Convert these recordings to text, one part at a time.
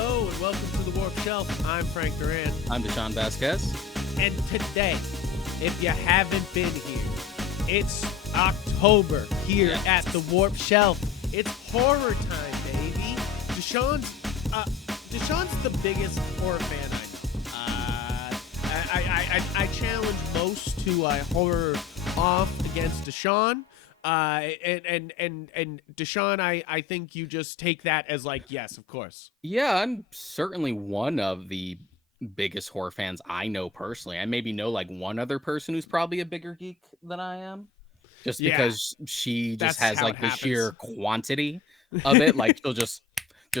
Hello and welcome to the Warp Shelf. I'm Frank Duran. I'm Deshaun Vasquez. And today, if you haven't been here, it's October here at the Warp Shelf. It's horror time, baby. Deshaun's the biggest horror fan I know. I challenge most to horror off against Deshaun. And Deshaun, I think you just take that as like, yes, of course. Yeah, I'm certainly one of the biggest horror fans I know personally. I maybe know like one other person who's probably a bigger geek than I am. Just Yeah, because she just that's has how like it the happens. sheer quantity of it. Like she'll just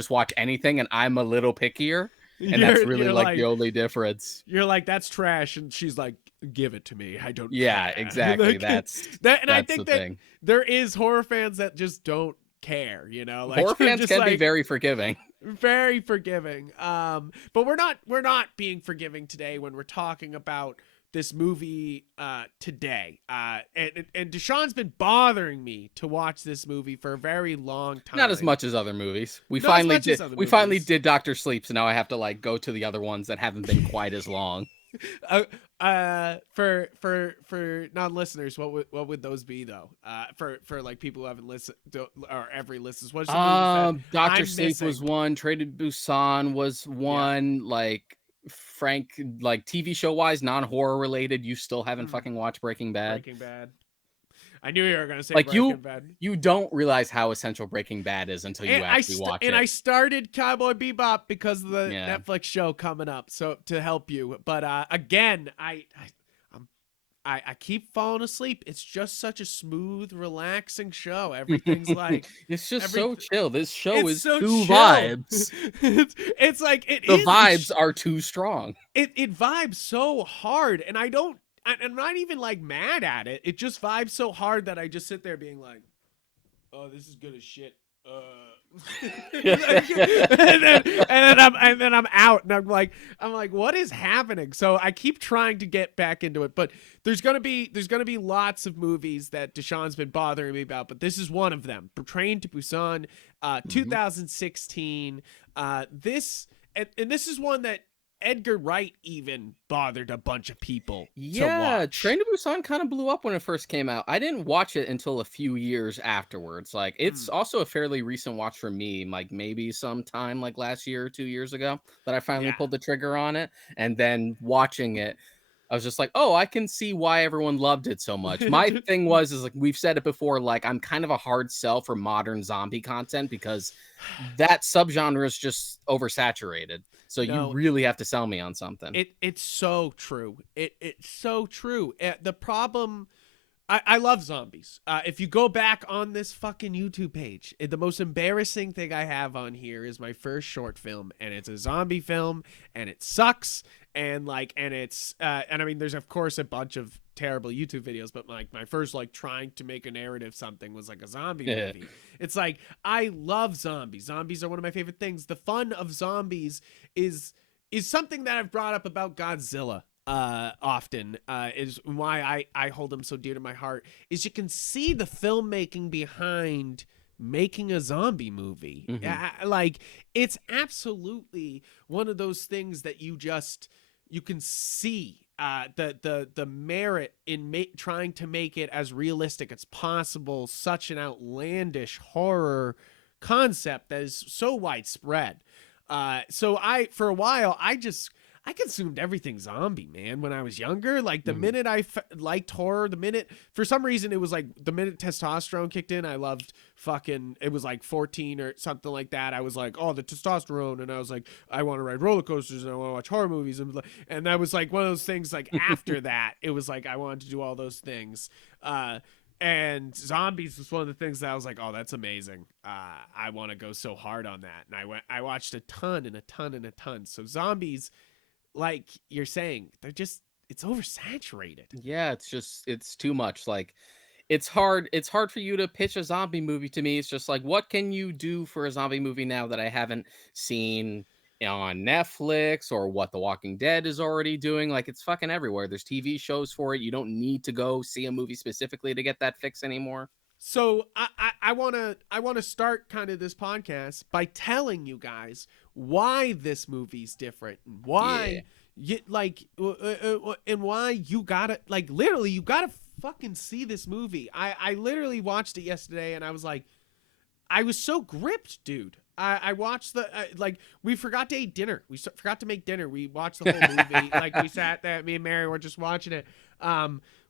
watch anything, and I'm a little pickier. And that's really like the only difference. You're like, that's trash, and she's like, give it to me. I don't Yeah, care. exactly. Like, That's and I the think that thing. there is horror fans that just don't care, you know? Like Horror fans just can like be very forgiving. very forgiving. But we're not being forgiving today when we're talking about this movie today. And Deshaun's been bothering me to watch this movie for a very long time. Not as much as other movies. We Not as finally much as did. other We finally movies. did Doctor Sleep, so now I have to like go to the other ones that haven't been quite as long. For non-listeners, what would those be though? For like people who haven't listened or every listens. What's the movies that Doctor I'm Sleep missing? was one. Train to Busan was one. Like Frank, like TV show wise, non-horror related. You still haven't fucking watched Breaking Bad. Breaking Bad. I knew you were gonna say Like Breaking Bad. you don't realize how essential Breaking Bad is until you actually watch it. And I started Cowboy Bebop because of the Yeah. Netflix show coming up, so to help you. But again, I keep falling asleep. It's just such a smooth, relaxing show. Everything's like It's just so chill. This show is so two chill. vibes. It's like The vibes are too strong. It vibes so hard, and I'm not even like mad at it. It just vibes so hard that I just sit there being like, "Oh, this is good as shit." and then I'm out, and I'm like, what is happening? So I keep trying to get back into it, but there's gonna be lots of movies that Deshaun's been bothering me about, but this is one of them. Train to Busan, 2016. This is one that Edgar Wright even bothered a bunch of people to watch. Train to Busan kind of blew up when it first came out. I didn't watch it until a few years afterwards. Like it's also a fairly recent watch for me, like maybe sometime like last year or 2 years ago that I finally pulled the trigger on it. And then watching it, I was just like, oh, I can see why everyone loved it so much. My thing is like we've said it before, like I'm kind of a hard sell for modern zombie content because that subgenre is just oversaturated. So you really have to sell me on something. It's so true. It's so true. The problem, I love zombies. If you go back on this fucking YouTube page, the most embarrassing thing I have on here is my first short film, and it's a zombie film, and it sucks. And it's and I mean, there's of course a bunch of terrible YouTube videos, but like my first like trying to make a narrative something was like a zombie movie. It's like I love zombies. Zombies are one of my favorite things. The fun of zombies is something that I've brought up about Godzilla often, is why I hold them so dear to my heart, is you can see the filmmaking behind making a zombie movie. Like it's absolutely one of those things that you can see the merit in trying to make it as realistic as possible. Such an outlandish horror concept that is so widespread. So for a while, I consumed everything zombie, man, when I was younger. Like the minute I liked horror, for some reason, it was like the minute testosterone kicked in, I loved it was like 14 or something like that. I was like, oh, the testosterone. And I was like, I want to ride roller coasters and I want to watch horror movies. And that was like one of those things, like after that, it was like, I wanted to do all those things. And zombies was one of the things that I was like, oh, that's amazing. I want to go so hard on that. And I watched a ton and a ton and a ton. So zombies, like you're saying, it's oversaturated. Yeah, it's too much. Like it's hard for you to pitch a zombie movie to me. It's just like, what can you do for a zombie movie now that I haven't seen on Netflix or what The Walking Dead is already doing? Like it's fucking everywhere. There's TV shows for it. You don't need to go see a movie specifically to get that fix anymore. So I wanna start kind of this podcast by telling you guys why this movie's different, and Yeah. why you like, and why you gotta, like, literally you gotta fucking see this movie. I literally watched it yesterday and I was like, I was so gripped, dude. I watched the like, we forgot to eat dinner. We forgot to make dinner. We watched the whole movie. Like, we sat there, me and Mary were just watching it.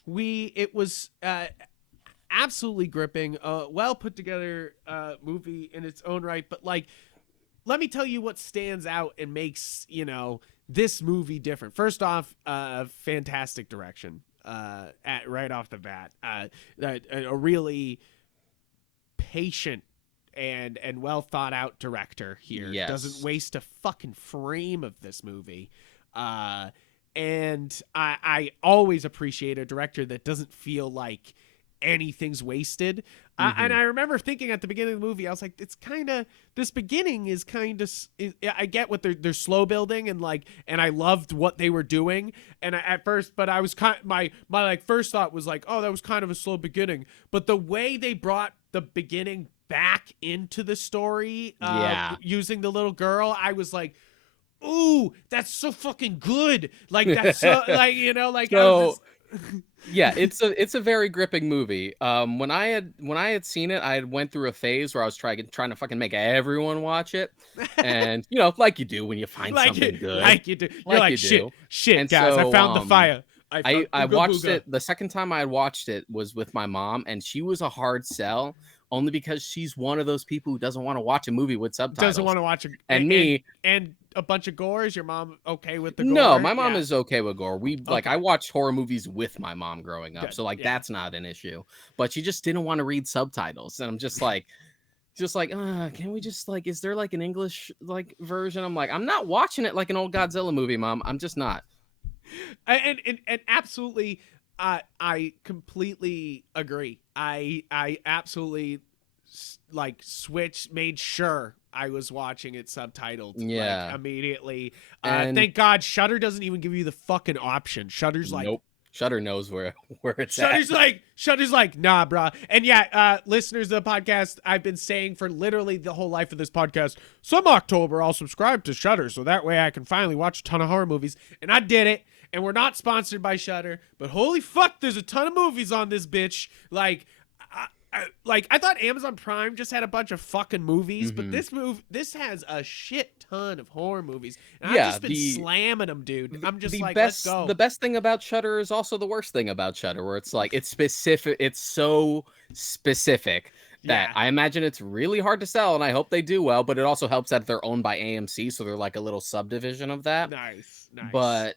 It was absolutely gripping, well put together movie in its own right. But like, let me tell you what stands out and makes, this movie different. First off, fantastic direction. At right off the bat, a really patient and well thought out director here. Yes. Doesn't waste a fucking frame of this movie. And I always appreciate a director that doesn't feel like anything's wasted. And I remember thinking at the beginning of the movie, I was like, it's kind of, this beginning is kind of, I get what they're slow building, and like, and I loved what they were doing. And at first, but I was my like first thought was like, oh, that was kind of a slow beginning. But the way they brought the beginning back into the story, using the little girl, I was like, ooh, that's so fucking good. Like, that's so, like, like, So yeah, it's a very gripping movie. When I had seen it, I had went through a phase where I was trying to fucking make everyone watch it, and like you do when you find something good, like you do. You're like, shit, And guys, so, I found the fire. I watched it. The second time I had watched it was with my mom, and she was a hard sell, only because she's one of those people who doesn't want to watch a movie with subtitles. Doesn't want to watch and a bunch of gore. Is your mom okay with the gore? No, my mom is okay with gore. Okay. I watched horror movies with my mom growing up, Good, so like yeah. that's not an issue. But she just didn't want to read subtitles, and I'm just like, can we just like, is there like an English like version? I'm like, I'm not watching it like an old Godzilla movie, Mom. I'm just not. And absolutely, I completely agree. I absolutely like made sure I was watching it subtitled. Yeah. Like, immediately. And thank God Shudder doesn't even give you the fucking option. Shudder's like, nope. Shudder knows where it's Shudder's at. Shudder's like, nah, bruh. And yeah, listeners of the podcast, I've been saying for literally the whole life of this podcast, some October I'll subscribe to Shudder so that way I can finally watch a ton of horror movies. And I did it. And we're not sponsored by Shudder, but holy fuck, there's a ton of movies on this bitch. Like, I thought Amazon Prime just had a bunch of fucking movies, but this has a shit ton of horror movies, and I've just been slamming them, dude. I'm just like, let's go. The best thing about Shudder is also the worst thing about Shudder, where it's like it's specific. It's so specific that I imagine it's really hard to sell, and I hope they do well. But it also helps that they're owned by AMC, so they're like a little subdivision of that. Nice. But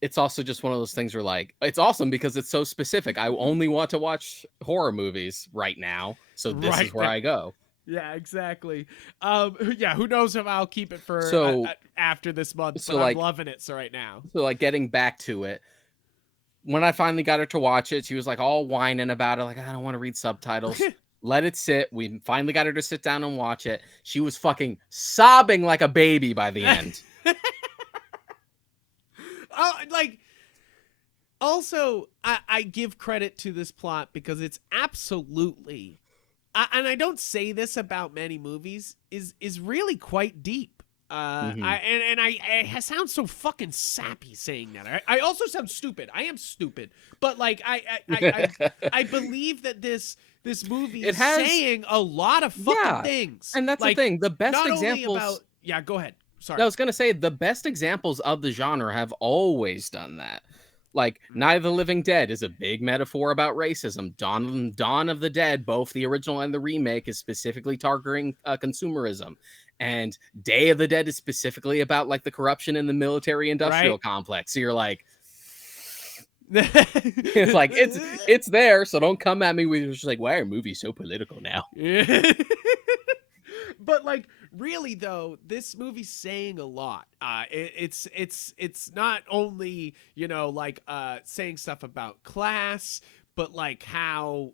it's also just one of those things where like, it's awesome because it's so specific. I only want to watch horror movies right now, so this is where I go. Yeah, exactly. Who knows if I'll keep it for after this month, but I'm loving it so right now. So like, getting back to it, when I finally got her to watch it, she was like all whining about it, like, I don't want to read subtitles. Let it sit. We finally got her to sit down and watch it. She was fucking sobbing like a baby by the end. Also, I give credit to this plot because it's absolutely, and I don't say this about many movies, is really quite deep. I sound so fucking sappy saying that. I also sound stupid. I am stupid, but like I believe that this movie is saying a lot of fucking things, and that's like, the thing. The best examples. Go ahead. Sorry. I was gonna say the best examples of the genre have always done that. Like, Night of the Living Dead is a big metaphor about racism. Dawn of the Dead, both the original and the remake, is specifically targeting consumerism. And Day of the Dead is specifically about like the corruption in the military-industrial complex. So you're like, it's like it's there. So don't come at me with just like, why are movies so political now? But like, really though, this movie's saying a lot. It's not only, like saying stuff about class, but like how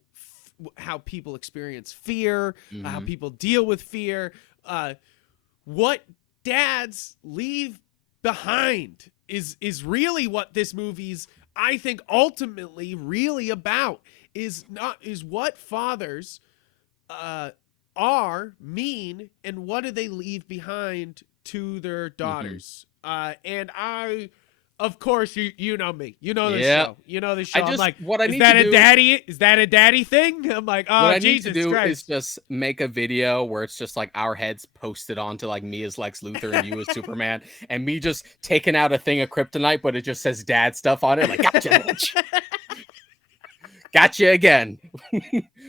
people experience fear, how people deal with fear, what dads leave behind is really what this movie's I think ultimately really about is what fathers uh, are, mean, and what do they leave behind to their Hmm. daughters. And I, of course, you know me, you know the Yeah. show, you know the I show. I'm just like, what I is need to that a do daddy? Is that a daddy thing? I'm like, what oh I need to Jesus do is Christ. just make a video where it's just like our heads posted onto like me as Lex Luthor and you as Superman, and me just taking out a thing of kryptonite, but it just says dad stuff on it. Like, gotcha, bitch. Gotcha again.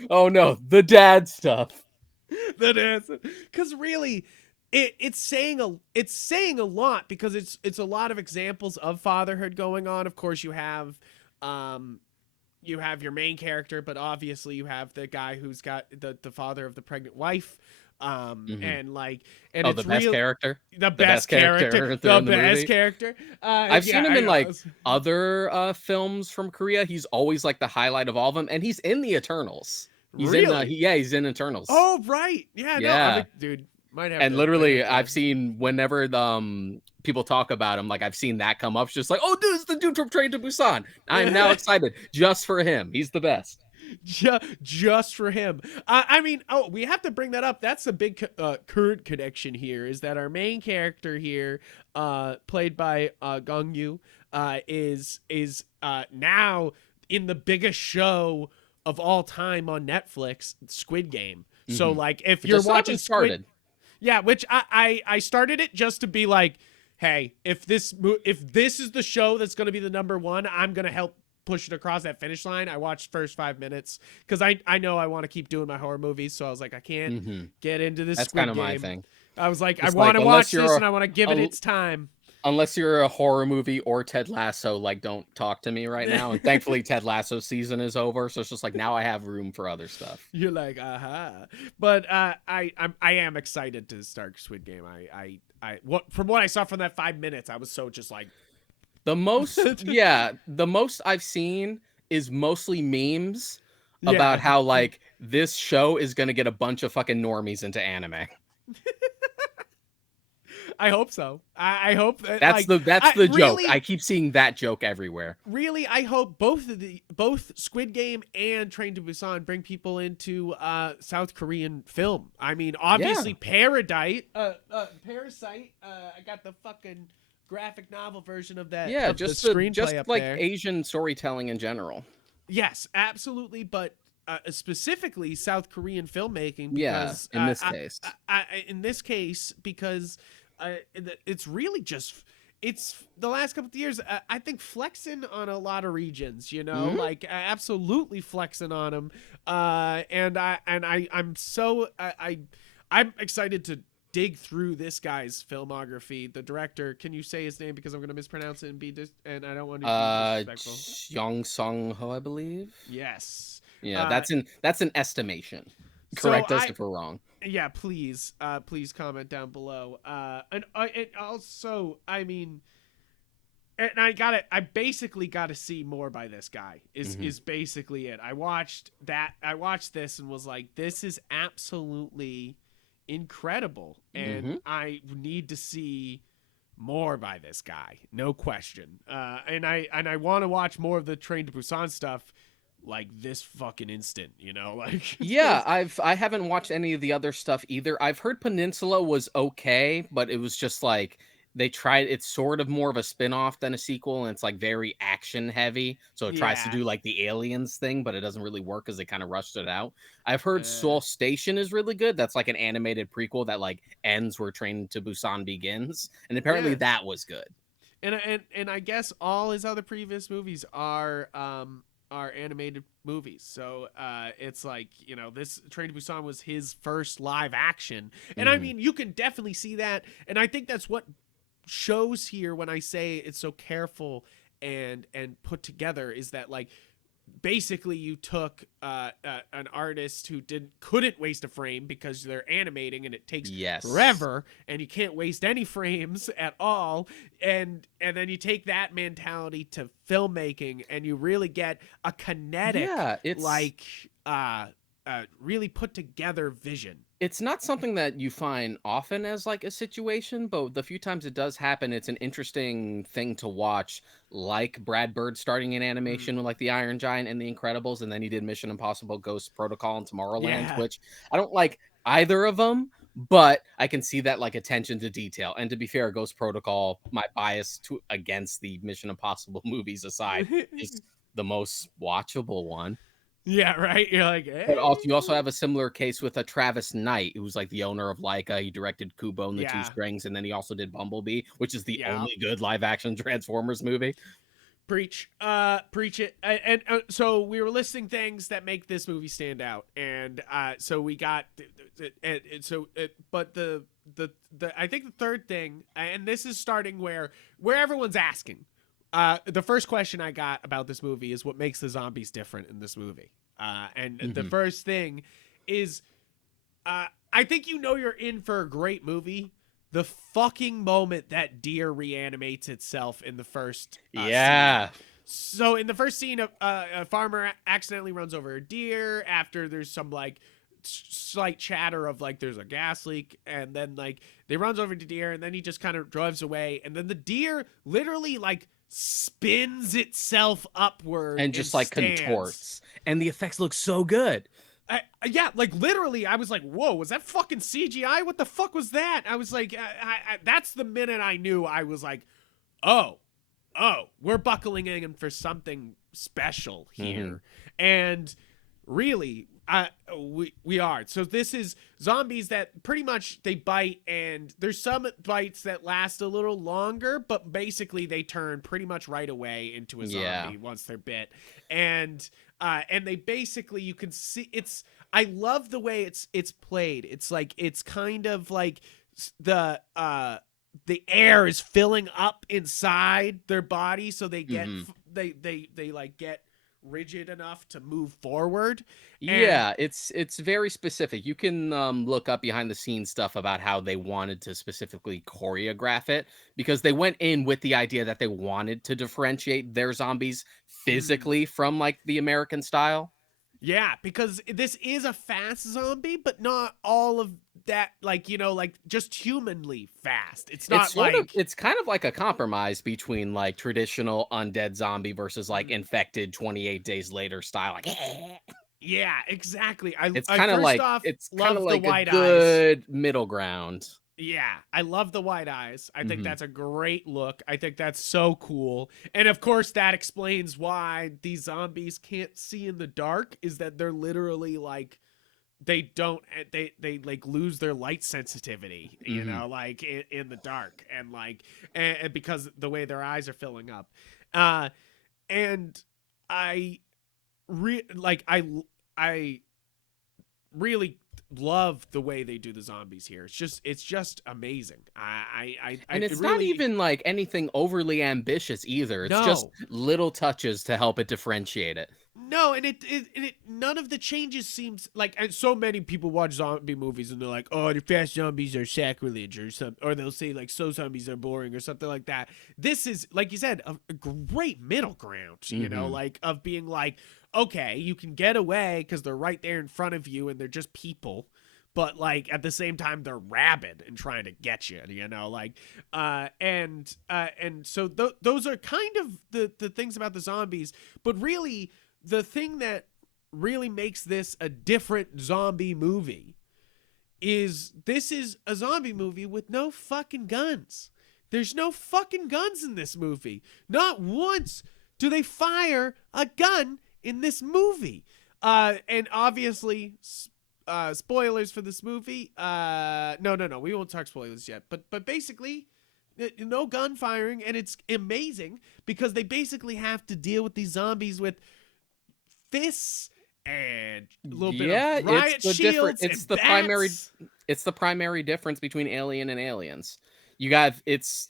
Oh no, the dad stuff. That is, because really, it's saying a lot, because it's a lot of examples of fatherhood going on. Of course, um you have your main character, but obviously you have the guy who's got the father of the pregnant wife, Hmm. and like, and Oh, the it's best real, character, the the best best character, character the in the best movie. character. I've Yeah, seen him I in know. like other films from Korea. He's always like the highlight of all of them, and he's in the Eternals. He's in Really? yeah, he's in Eternals. Oh right, yeah, no, I'm Yeah. a dude. And Might have literally, to. I've seen whenever the people talk about him, like I've seen that come up. It's just like, oh, dude, it's the dude from Train to Busan. I'm now excited just for him. He's the best. Just for him. I mean, oh, we have to bring that up. That's a big current connection here. Is that our main character here, played by Gong Yu, is now in the biggest show of all time on Netflix, Squid Game. So Hmm. like, if Which I you're still watching haven't Squid, started. yeah, which I started it just to be like, hey, if this is the show that's going to be the number one, I'm going to help push it across that finish line. I watched first 5 minutes because I know I want to keep doing my horror movies, so I was like, I can't Hmm. get into this That's kind Squid of my Game. thing. I was like, I It's want like to watch this and I want to give it its time. unless you're a horror movie or Ted Lasso, like don't talk to me right now. And thankfully, Ted Lasso season is over, so it's just like now I have room for other stuff. You're like, aha. But I am excited to start Squid Game. What from what I saw from that 5 minutes, I was so just like, The most I've seen is mostly memes about yeah. how like this show is gonna get a bunch of fucking normies into anime. I hope so. I hope that, That's like, that's I the joke. I really, keep seeing that joke everywhere. really, I hope both Squid Game and Train to Busan bring people into South Korean film. I mean, Yeah, obviously Parasite. I got the fucking graphic novel version of that, yeah, of the just screenplay up like there. Asian storytelling in general. Yes, absolutely, but specifically South Korean filmmaking, Yeah, because in this case. in this case, because it's really just, it's the last couple of years, I think flexing on a lot of regions, Hmm. like absolutely flexing on them, I'm so I'm excited to dig through this guy's filmography. The director, can you say his name, because I'm going to mispronounce it and and I don't want to be disrespectful. Young Song Ho, I believe. Yes. Yeah, Uh, that's an estimation. so Correct us if we're wrong. yeah, please comment down below. And also, I mean, and I basically got to see more by this guy. Hmm. Is basically it. I watched this and was like, this is absolutely incredible, and Hmm. I need to see more by this guy, no question. And I want to watch more of the Train to Busan stuff, like this fucking instant, like. Yeah, I haven't watched any of the other stuff either. I've heard Peninsula was okay, but it was just like they tried it's sort of more of a spin-off than a sequel, and it's like very action heavy. So it tries to Yeah. do like the aliens thing, but it doesn't really work because they kind of rushed it out. I've heard Uh, Seoul Station is really good. That's like an animated prequel that like ends where Train to Busan begins. And apparently yeah. that was good. And I guess all his other previous movies are animated movies. So it's like, this Train to Busan was his first live action. And I Hmm. mean, you can definitely see that. And I think that's what shows here when I say it's so careful and put together, is that, like, basically you took an artist who couldn't waste a frame because they're animating and it takes Yes. forever and you can't waste any frames at all, and then you take that mentality to filmmaking and you really get a kinetic, Yeah, it's like uh really put together vision. It's not something that you find often as like a situation, but the few times it does happen, it's an interesting thing to watch. Like Brad Bird starting in Mm. animation with like the Iron Giant and the Incredibles, and then he did Mission Impossible, Ghost Protocol, and Tomorrowland, Yeah. which I don't like either of them, but I can see that like attention to detail. And to be fair, Ghost Protocol, my bias against the Mission Impossible movies aside, is the most watchable one. Yeah, right. You're like, But also, you also eh. have a similar case with a Travis Knight, who's like the owner of Leica. He directed Kubo and the Two Yeah, Strings, and then he also did Bumblebee, which is the yeah. only good live action Transformers movie. Preach it. So we were listing things that make this movie stand out, and so we got, but the I think the third thing, and this is starting where everyone's asking. The first question I got about this movie is what makes the zombies different in this movie. And the Mhm. first thing is, I think you're in for a great movie the fucking moment that deer reanimates itself in the first scene. Yeah. So in the first scene, a farmer accidentally runs over a deer after there's some like slight chatter of like there's a gas leak, and then like they runs over the deer, and then he just kind of drives away, and then the deer literally like spins itself upward And and just like stands. contorts. And the effects look so good. Yeah, like literally, I was like, "Whoa, was that fucking CGI? What the fuck was that?" I was like, "That's the minute I knew." I was like, "Oh, we're buckling in for something special here," Mhm. and really, we are. So this is zombies that pretty much they bite, and there's some bites that last a little longer, but basically they turn pretty much right away into a Yeah. zombie once they're bit, and they basically you can see it's. I love the way it's played. It's like it's kind of like the air is filling up inside their body, so they get Mhm. they like get rigid enough to move forward. And Yeah, it's very specific. You can look up behind the scenes stuff about how they wanted to specifically choreograph it because they went in with the idea that they wanted to differentiate their zombies mm, physically from like the American style. yeah, because this is a fast zombie, but not all of that, like like just humanly fast. It's not like It's kind of like a compromise between like traditional undead zombie versus like mm, infected 28 days later style. Like yeah, exactly. it's I kind of first like off it's kind of love the like a white eyes. good middle ground. Yeah, I love the white eyes. I think Hmm. that's a great look. I think that's so cool. And of course that explains why these zombies can't see in the dark is that they're literally like they don't they like lose their light sensitivity, Hmm. like in the dark, and like and because the way their eyes are filling up. Uh and I I really love the way they do the zombies here. It's just amazing. I And it's not really even like anything overly ambitious either. It's just no. little touches to help it differentiate it. No, and none of the changes seems like, and so many people watch zombie movies and they're like, "Oh, the fast zombies are sacrilege," or something, or they'll say like, "So zombies are boring," or something like that. This is, like you said, a great middle ground, Hmm. like of being like, okay, you can get away because they're right there in front of you and they're just people, but like at the same time they're rabid and trying to get you, like, and so those are kind of the things about the zombies, but really the thing that really makes this a different zombie movie is this is a zombie movie with no fucking guns. There's no fucking guns in this movie. Not once do they fire a gun in this movie. And obviously, spoilers for this movie. No, we won't talk spoilers yet. But basically, no gun firing, and it's amazing because they basically have to deal with these zombies with fists and a little bit of Yeah, it's riot the different shields and bats. it's the primary difference between Alien and Aliens. You got it's,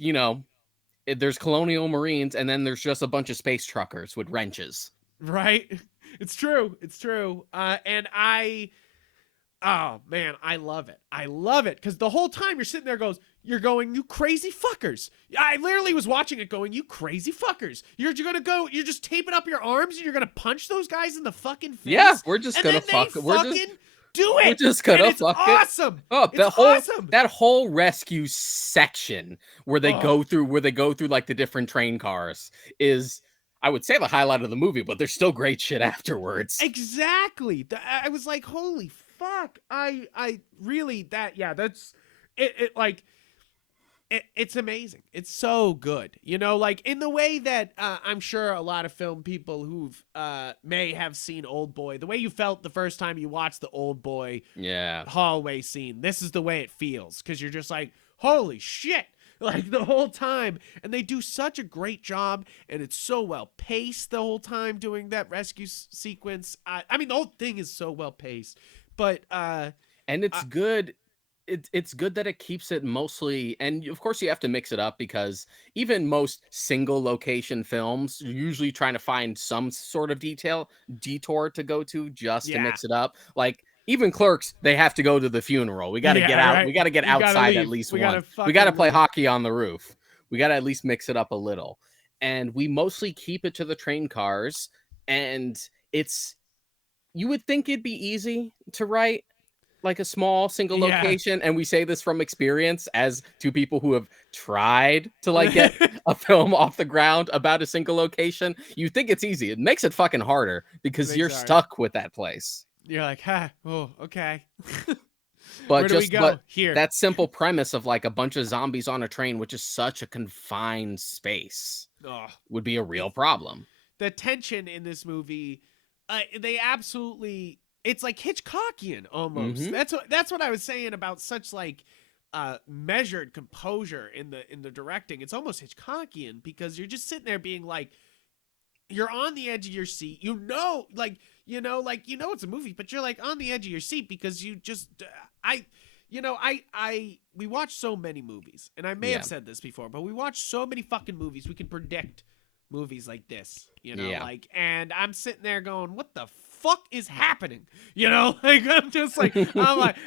there's colonial marines and then there's just a bunch of space truckers with wrenches. Right? It's true. It's true. And oh man, I love it. I love it because the whole time you're sitting there goes, you're going, you crazy fuckers. I literally was watching it going, you crazy fuckers. You're gonna go, you're just taping up your arms and you're gonna punch those guys in the fucking face. Yeah, we're just and gonna then fuck. They We're fucking just do it. We're just gonna and it's fuck awesome. it. Oh, it's awesome. That whole rescue section where they go through like the different train cars is, I would say, the highlight of the movie, but there's still great shit afterwards. Exactly. I was like, holy fuck. I really that's it like it's amazing. It's so good. You know, like in the way that I'm sure a lot of film people who've may have seen Old Boy, the way you felt the first time you watched the Old Boy hallway scene. This is the way it feels, because you're just like, holy shit. Like the whole time. And they do such a great job, and it's so well paced the whole time doing that rescue sequence. I mean, the whole thing is so well paced, but and it's good. It's good that it keeps it mostly, and of course you have to mix it up, because even most single location films, you're usually trying to find some sort of detour to go to just to mix it up. Like even Clerks, they have to go to the funeral. We got to get out. Right? We got to get outside at least once. We got to play hockey on the roof. We got to at least mix it up a little. And we mostly keep it to the train cars. And you would think it'd be easy to write like a small single location, and we say this from experience as two people who have tried to like get a film off the ground about a single location. You think it's easy. It makes it fucking harder because you're stuck with that place. You're like, oh, okay. But here, that simple premise of like a bunch of zombies on a train, which is such a confined space, would be a real problem. The tension in this movie, they absolutely, it's like Hitchcockian almost. Mm-hmm. That's what I was saying about such like measured composure in the directing. It's almost Hitchcockian, because you're just sitting there being like, you're on the edge of your seat. You know it's a movie, but you're like on the edge of your seat because you just we watch so many movies, and I may have said this before, but we watch so many fucking movies. We can predict movies like this, like, and I'm sitting there going, what the fuck is happening? Like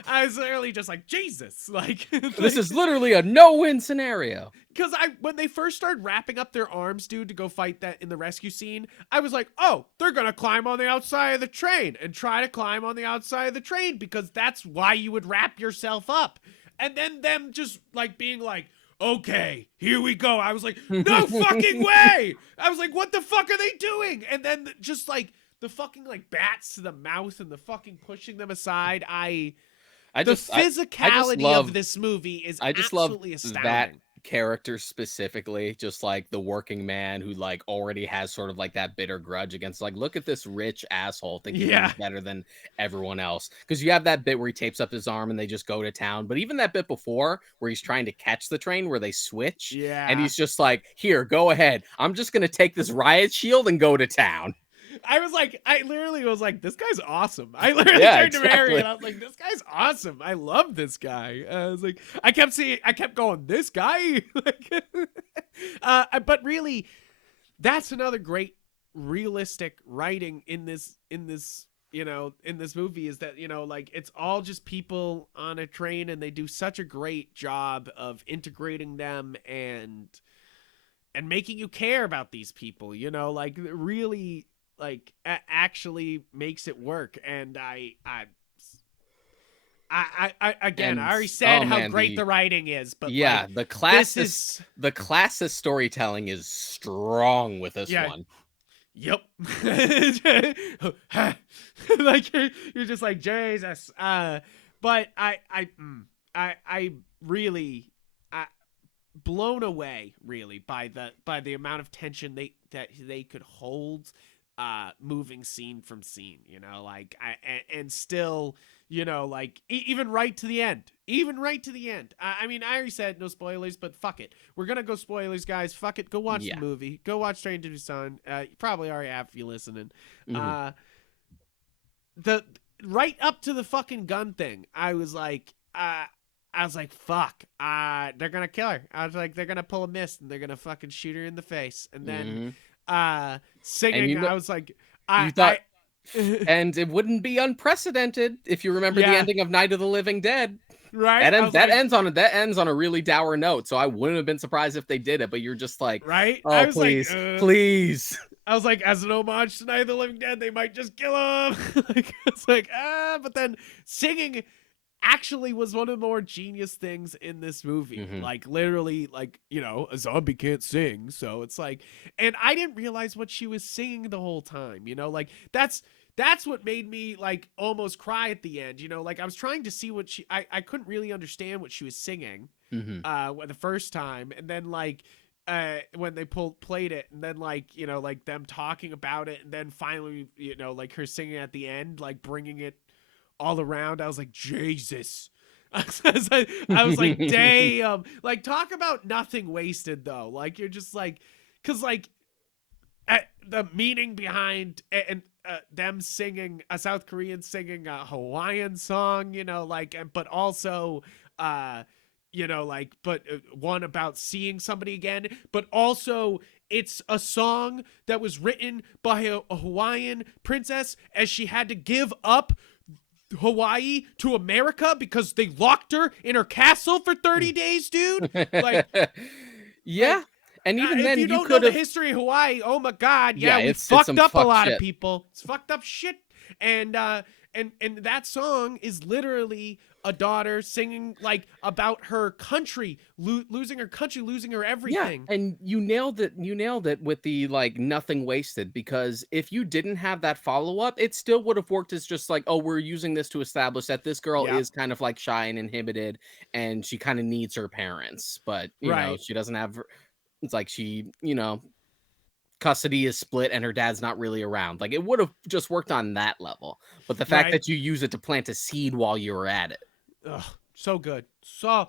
I was literally just like, Jesus, like this is literally a no-win scenario. Because when they first started wrapping up their arms, dude, to go fight that in the rescue scene, I was like, oh, they're gonna climb on the outside of the train and try to climb on the outside of the train, because that's why you would wrap yourself up. And then them just like being like, okay, here we go. I was like, no fucking way. I was like, what the fuck are they doing? And then just like the fucking like bats to the mouth and the fucking pushing them aside. The physicality of this movie is absolutely astounding. That character specifically, just like the working man who like already has sort of like that bitter grudge against, like, look at this rich asshole thinking he's better than everyone else. Because you have that bit where he tapes up his arm and they just go to town, but even that bit before where he's trying to catch the train where they switch, and he's just like, here, go ahead, I'm just gonna take this riot shield and go to town. I literally was like, this guy's awesome. I literally turned to Mary and I was like, this guy's awesome. I love this guy. I was like, I kept going, this guy. But really, that's another great realistic writing in this movie, is that, like, it's all just people on a train, and they do such a great job of integrating them and making you care about these people, like really, like, actually makes it work. And I already said how great the writing is, but like, the classist storytelling is strong with this one. Yep. Like, you're just like, Jesus. But I really blown away really by the amount of tension that they could hold moving scene from scene, like, and still, like, even right to the end. I mean, I already said no spoilers, but fuck it, we're gonna go say guys, fuck it, go watch the movie, go watch Train to Busan. You probably already have if you're listening. The right up to the fucking gun thing, I was like, fuck, they're gonna kill her. I was like, they're gonna pull a mist and they're gonna fucking shoot her in the face. And then singing, I was like, and it wouldn't be unprecedented if you remember the ending of Night of the Living Dead. Right? That ends on a really dour note. So I wouldn't have been surprised if they did it, but you're just like, right? I oh was like, please. I was like, as an homage to Night of the Living Dead, they might just kill him. Like, it's like, but then singing actually was one of the more genius things in this movie. Mhm. Like, literally, like, you know, a zombie can't sing, so it's like, and I didn't realize what she was singing the whole time, you know, like that's what made me like almost cry at the end, you know, like I was trying to see what I couldn't really understand what she was singing Mhm. the first time, and then like when they played it, and then like, you know, like them talking about it, and then finally, you know, like her singing at the end, like bringing it all around. I was like, Jesus. I was like, damn. Like, talk about nothing wasted though. Like, you're just like, because like the meaning behind and them singing a South Korean singing a Hawaiian song, you know, like, but also you know, like, but one about seeing somebody again, but also it's a song that was written by a Hawaiian princess as she had to give up Hawaii to America because they locked her in her castle for 30 days, dude. Like, yeah. And even if then, you you don't know could the have. history of Hawaii, oh my God, Yeah, yeah, we it's fucked some up a fucked lot of shit. people. It's fucked up shit, and that song is literally a daughter singing like about her country, losing her country, losing her everything. Yeah, and you nailed it. You nailed it with the like nothing wasted, because if you didn't have that follow up, it still would have worked as just like, oh, we're using this to establish that this girl Yep. is kind of like shy and inhibited, and she kind of needs her parents, but Right. she doesn't have. It's like custody is split and her dad's not really around. Like, it would have just worked on that level, but the fact Right. that you use it to plant a seed while you were at it. Ugh, so good. So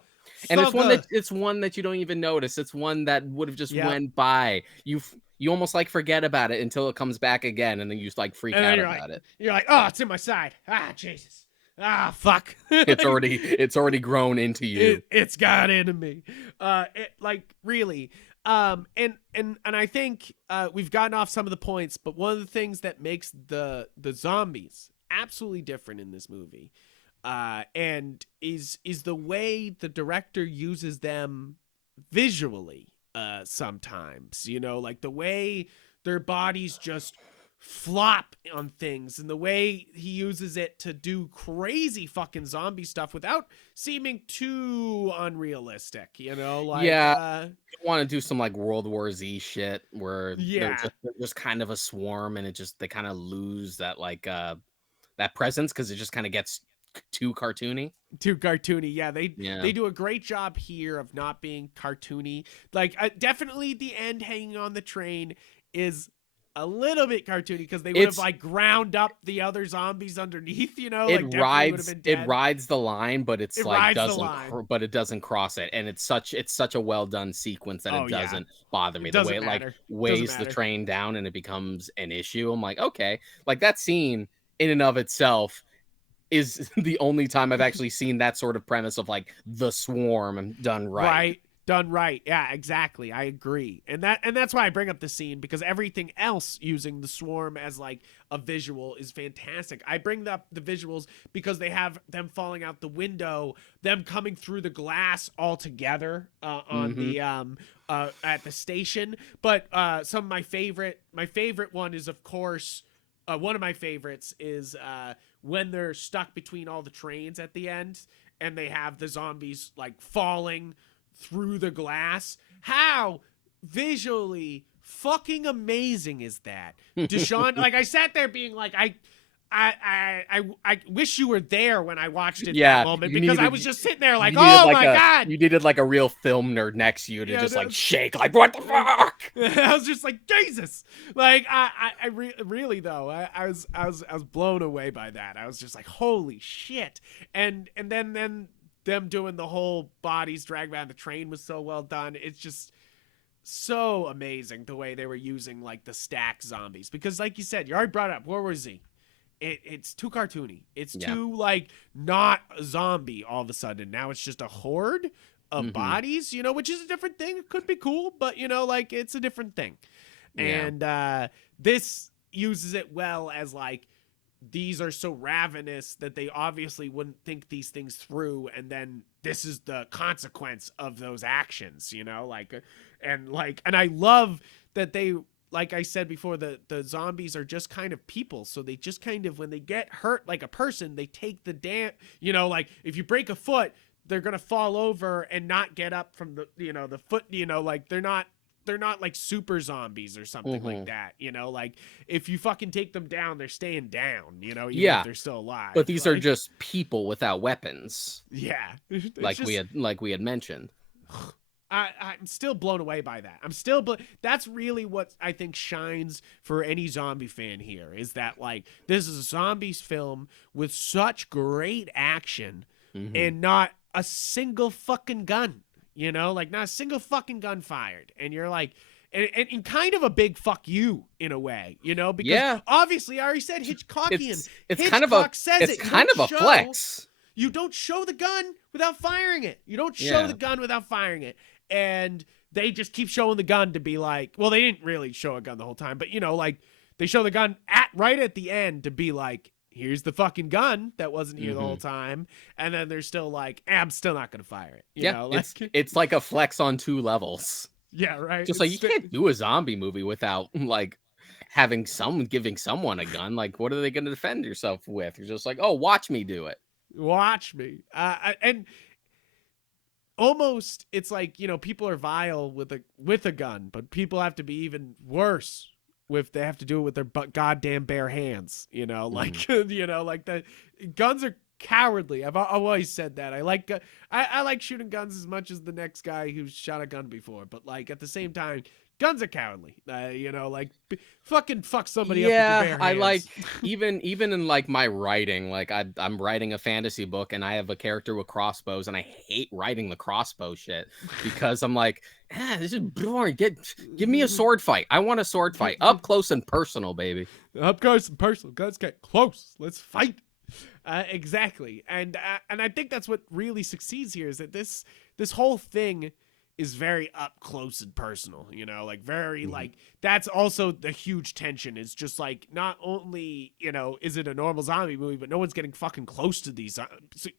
And so good. it's one that you don't even notice. It's one that would have just Yep. went by. You almost like forget about it until it comes back again, and then you just like freak And then out about it. you're like, oh, it's in my side. Ah, Jesus. Ah, fuck. It's already grown into you. It's got into me. Like really. And I think we've gotten off some of the points, but one of the things that makes the zombies absolutely different in this movie, and is the way the director uses them visually. Sometimes, you know, like the way their bodies just flop on things, and the way he uses it to do crazy fucking zombie stuff without seeming too unrealistic, you know, like Yeah, you want to do some like World War Z shit where yeah, they're just kind of a swarm, and they kind of lose that like that presence because it just kind of gets too cartoony. too cartoony. Yeah, Yeah. they do a great job here of not being cartoony. Like definitely the end hanging on the train is a little bit cartoony because they would have It's like ground up the other zombies underneath, you know, It like definitely would have been dead. rides the line, but It it's like rides the line. but it doesn't cross it, and it's such a well done sequence that Oh it yeah, doesn't bother me. it The way doesn't it like matter. Doesn't weighs the matter. train down and it becomes an issue. I'm like, okay, like that scene in and of itself is the only time I've actually seen that sort of premise of like the swarm done right. Right. Done right. Yeah, exactly. I agree. And that's why I bring up the scene, because everything else using the swarm as like a visual is fantastic. I bring up the visuals because they have them falling out the window, them coming through the glass all together on Mm-hmm. the at the station. But some of my favorite one is, of course, one of my favorites is when they're stuck between all the trains at the end, and they have the zombies like falling through the glass. How visually fucking amazing is that? Deshaun, like I sat there being like, I wish you were there when I watched it Yeah, that moment, because I was just sitting there like, you needed oh like my God. you needed like a real film nerd next to you to Yeah, just like shake, like what the fuck? I was just like, Jesus. Like really though, I was blown away by that. I was just like, holy shit. And then them doing the whole bodies drag around the train was so well done. It's just so amazing the way they were using like the stack zombies, because like you said, you already brought it up, World War Z. It's too cartoony. It's too like not a zombie all of a sudden. Now it's just a horde of bodies, you know, which is a different thing. It could be cool, but you know, like it's a different thing. Yeah. And this uses it well as like these are so ravenous that they obviously wouldn't think these things through, and then this is the consequence of those actions, you know, and I love that they, like I said before, the zombies are just kind of people, so they just kind of, when they get hurt like a person, they take the you know, like if you break a foot, they're gonna fall over and not get up from the, you know, the foot, you know, like they're not like super zombies or something like that, you know, like if you fucking take them down, they're staying down, you know, even if they're still alive. But these are like, just people without weapons. Yeah. Like we had mentioned. I'm still blown away by that. That's really what I think shines for any zombie fan here, is that like this is a zombies film with such great action and not a single fucking gun, you know, like not a single fucking gun fired. And you're like, and kind of a big fuck you in a way, you know, because obviously I already said Hitchcockian. It's kind of a flex. You don't show the gun without firing it. You don't show the gun without firing it. And they just keep showing the gun to be like, well, they didn't really show a gun the whole time, but you know, like they show the gun right at the end to be like, here's the fucking gun that wasn't here the whole time. And then they're still like, I'm still not going to fire it. You know, like, it's like a flex on 2 levels. Yeah, right. Just like you can't do a zombie movie without like giving someone a gun. Like, what are they going to defend yourself with? You're just like, oh, watch me do it. Watch me. And almost it's like, you know, people are vile with a gun, but people have to be even worse they have to do it with their goddamn bare hands, you know, like you know, like the guns are cowardly. I've always said that. I like shooting guns as much as the next guy who's shot a gun before, but like at the same time, guns are cowardly. You know, like fucking fuck somebody up with your bare hands. I like even in like my writing, like I'm writing a fantasy book and I have a character with crossbows, and I hate writing the crossbow shit because I'm like, this is boring. Give me a sword fight. I want a sword fight up close and personal, baby. Up close and personal. Guns get close. Let's fight. Exactly. And I think that's what really succeeds here, is that this whole thing is very up close and personal, you know, like very like that's also the huge tension. Is just like, not only, you know, is it a normal zombie movie, but no one's getting fucking close to these.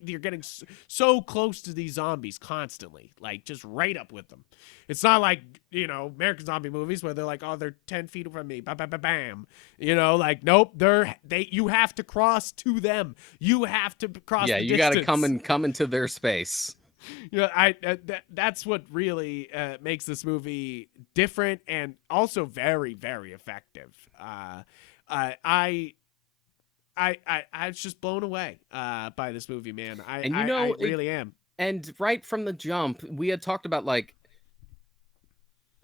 You're getting so close to these zombies constantly, like just right up with them. It's not like, you know, American zombie movies where they're like, oh, they're 10 feet from me, bam, bam, bam, bam. You know, like, nope, you have to cross to them. You have to cross. Yeah, you got to come into their space. You know, that's what really makes this movie different and also very, very effective. I was just blown away by this movie, man. I really am. And right from the jump, we had talked about like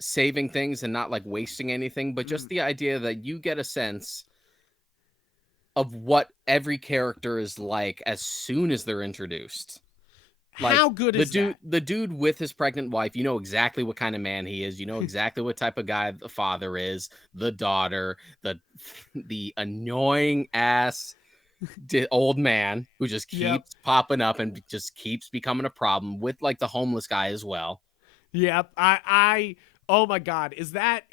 saving things and not like wasting anything, but just the idea that you get a sense of what every character is like as soon as they're introduced. Like, how good is that? The dude with his pregnant wife, you know exactly what kind of man he is. You know exactly what type of guy the father is. The daughter, the annoying ass old man who just keeps popping up and just keeps becoming a problem, with like the homeless guy as well. Yep. Oh my God. Is that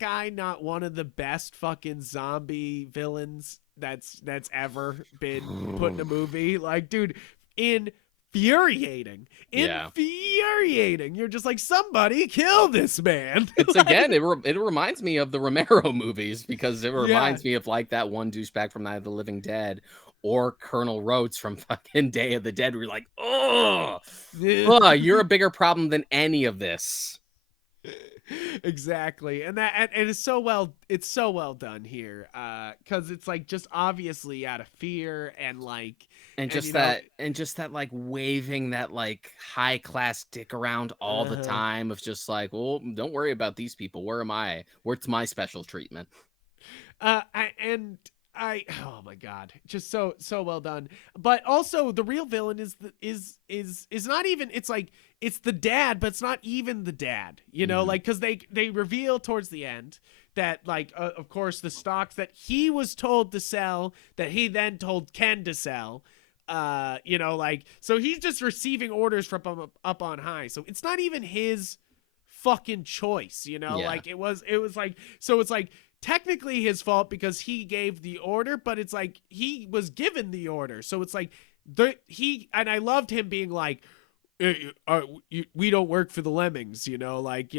guy not one of the best fucking zombie villains that's ever been put in a movie? Like, dude, infuriating. You're just like, somebody kill this man. It's like, again, it reminds me of the Romero movies, because it reminds me of like that one douchebag from Night of the Living Dead, or Colonel Rhodes from fucking Day of the Dead, where you're like, oh, you're a bigger problem than any of this. Exactly. And it's so well done here, because it's like just obviously out of fear and like, and just that like waving that like high class dick around all the time, of just like, well, don't worry about these people. Where am I? Where's my special treatment? Oh my God, just so well done. But also the real villain is not even, it's like, it's the dad, but it's not even the dad, you know, like, because they reveal towards the end that like, of course, the stocks that he was told to sell, that he then told Ken to sell, you know, like, so he's just receiving orders from up on high. So it's not even his fucking choice, you know, like it was like, so it's like, technically his fault because he gave the order, but it's like he was given the order. So it's like and I loved him being like, we don't work for the lemmings, like,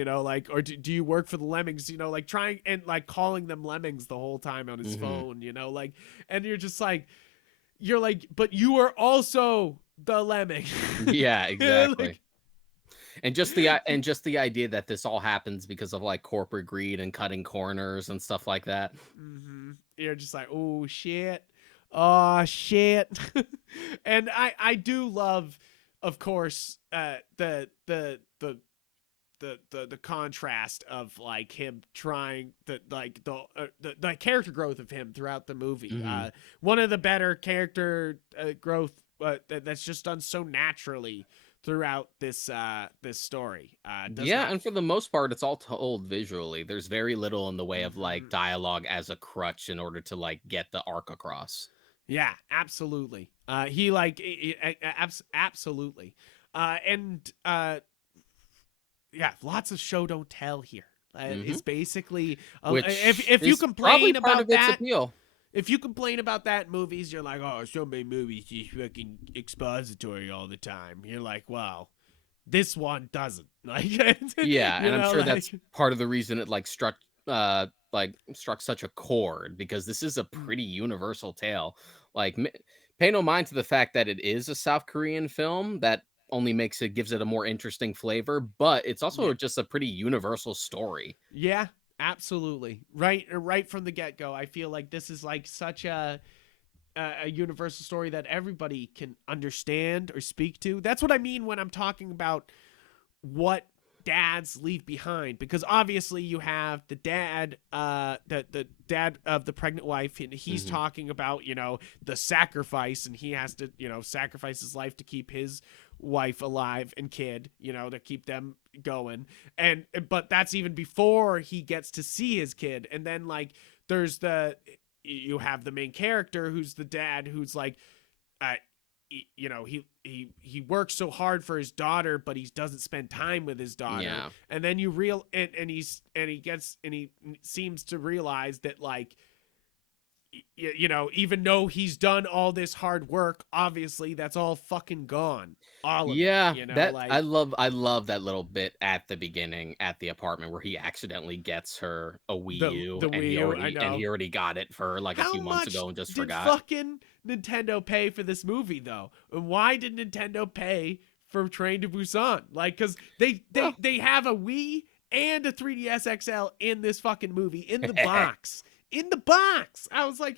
or do you work for the lemmings, like trying and like calling them lemmings the whole time on his phone, like, and you're just like, but you are also the lemming. Yeah, exactly. Like, And just the idea that this all happens because of like corporate greed and cutting corners and stuff like that. you're just like, oh shit, oh shit. And I do love, of course, the contrast of like him trying the character growth of him throughout the movie. One of the better character growth that's just done so naturally throughout this story. And for the most part, it's all told visually. There's very little in the way of like dialogue as a crutch in order to like get the arc across. Yeah, absolutely. He like absolutely, and yeah, lots of show don't tell here. It's basically Which if you complain about that, appeal. If you complain about that in movies, you're like, oh, so many movies just fucking expository all the time. You're like, well, this one doesn't. Like, yeah, and I'm sure like, that's part of the reason it like struck such a chord, because this is a pretty universal tale. Like, pay no mind to the fact that it is a South Korean film that only gives it a more interesting flavor, but it's also just a pretty universal story. Yeah, absolutely. Right from the get-go. I feel like this is like such a universal story that everybody can understand or speak to. That's what I mean when I'm talking about what dads leave behind, because obviously you have the dad, the dad of the pregnant wife, and he's talking about, the sacrifice, and he has to, sacrifice his life to keep his wife alive and kid, to keep them going. But that's even before he gets to see his kid. And then like you have the main character who's the dad, who's like, he works so hard for his daughter, but he doesn't spend time with his daughter. Yeah. And then he seems to realize that, like, even though he's done all this hard work, obviously that's all fucking gone. All of it, that like, I love that little bit at the beginning at the apartment where he accidentally gets her a Wii U, the and Wii U, I know. he already got it for her like a few months ago and just forgot. How much did fucking Nintendo pay for this movie though? And why did Nintendo pay for Train to Busan? Like, because they have a Wii and a 3DS XL in this fucking movie in the box. In the box. I was like,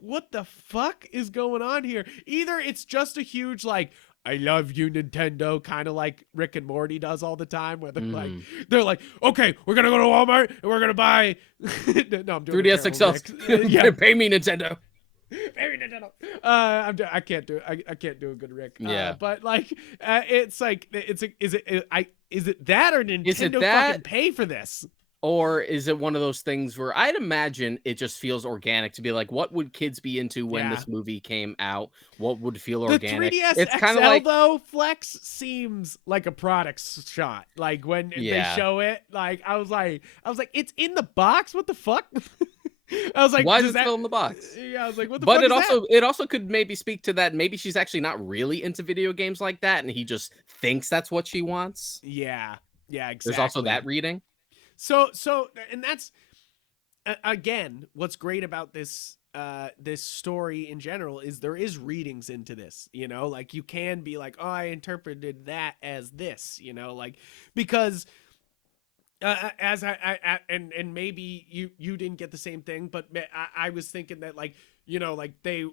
what the fuck is going on here? Either it's just a huge like, I love you, Nintendo, kind of like Rick and Morty does all the time, where they're like, okay, we're gonna go to Walmart and we're gonna buy no, I'm doing 3DS XL. Yeah, pay me, Nintendo. Pay me, Nintendo. I can't do it. I can't do a good Rick. Yeah, but like, it's like, is it that, or Nintendo fucking pay for this? Or is it one of those things where I'd imagine it just feels organic to be like, what would kids be into when this movie came out? What would feel organic? The 3DS it's XL, like, though, Flex seems like a product shot. Like, when they show it, like, I was like, it's in the box? What the fuck? I was like, why is it still in the box? Yeah, I was like, what the fuck? But it also could maybe speak to that. Maybe she's actually not really into video games like that, and he just thinks that's what she wants. Yeah, exactly. There's also that reading. So, and that's again, what's great about this story in general is there is readings into this. Like, you can be like, oh, I interpreted that as this. Like, because as and maybe you didn't get the same thing, but I was thinking that, like, like they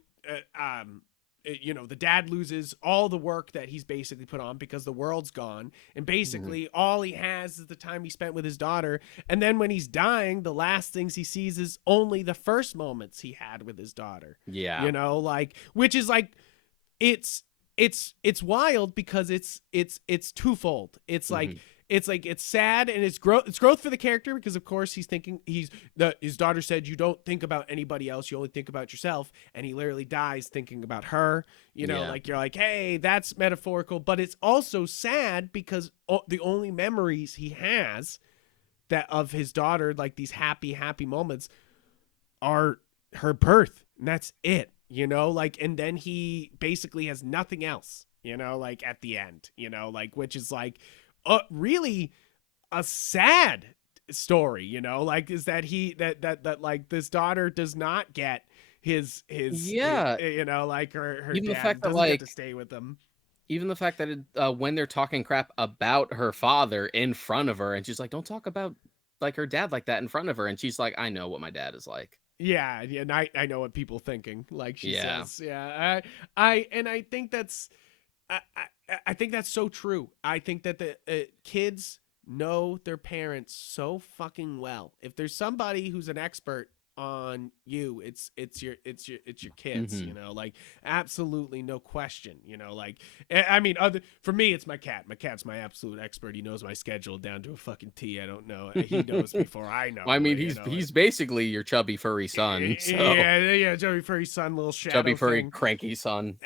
the dad loses all the work that he's basically put on because the world's gone, and basically all he has is the time he spent with his daughter. And then when he's dying, the last things he sees is only the first moments he had with his daughter. Yeah. Like, which is like, it's wild because it's twofold. It's like, it's sad, and it's growth for the character, because of course he's thinking, his daughter said, you don't think about anybody else, you only think about yourself, and he literally dies thinking about her. Like, you're like, hey, that's metaphorical, but it's also sad because the only memories he has that of his daughter, like these happy moments, are her birth, and that's it, you know, like, and then he basically has nothing else, you know, like at the end, you know, like, which is like really a sad story, you know, like, is that that like this daughter does not get his Yeah, you know, like her even the dad fact that doesn't get to like stay with them. even the fact that when they're talking crap about her father in front of her, and she's like, "Don't talk about like her dad like that in front of her," and she's like, "I know what my dad is like." Yeah, yeah, and I know what people thinking, like she Yeah. says. Yeah, I think that's I think that's so true. I think that the kids know their parents so fucking well. If there's somebody who's an expert on you, it's your kids, you Hmm. know, like absolutely no question, you know, like I mean, other for me it's my cat. My cat's my absolute expert. He knows my schedule down to a fucking T. I don't know. He knows before I Well, I know, mean, you know. he's basically your chubby furry son, so Yeah, yeah, Joey Furry's son, little chubby shadow furry thing. cranky son.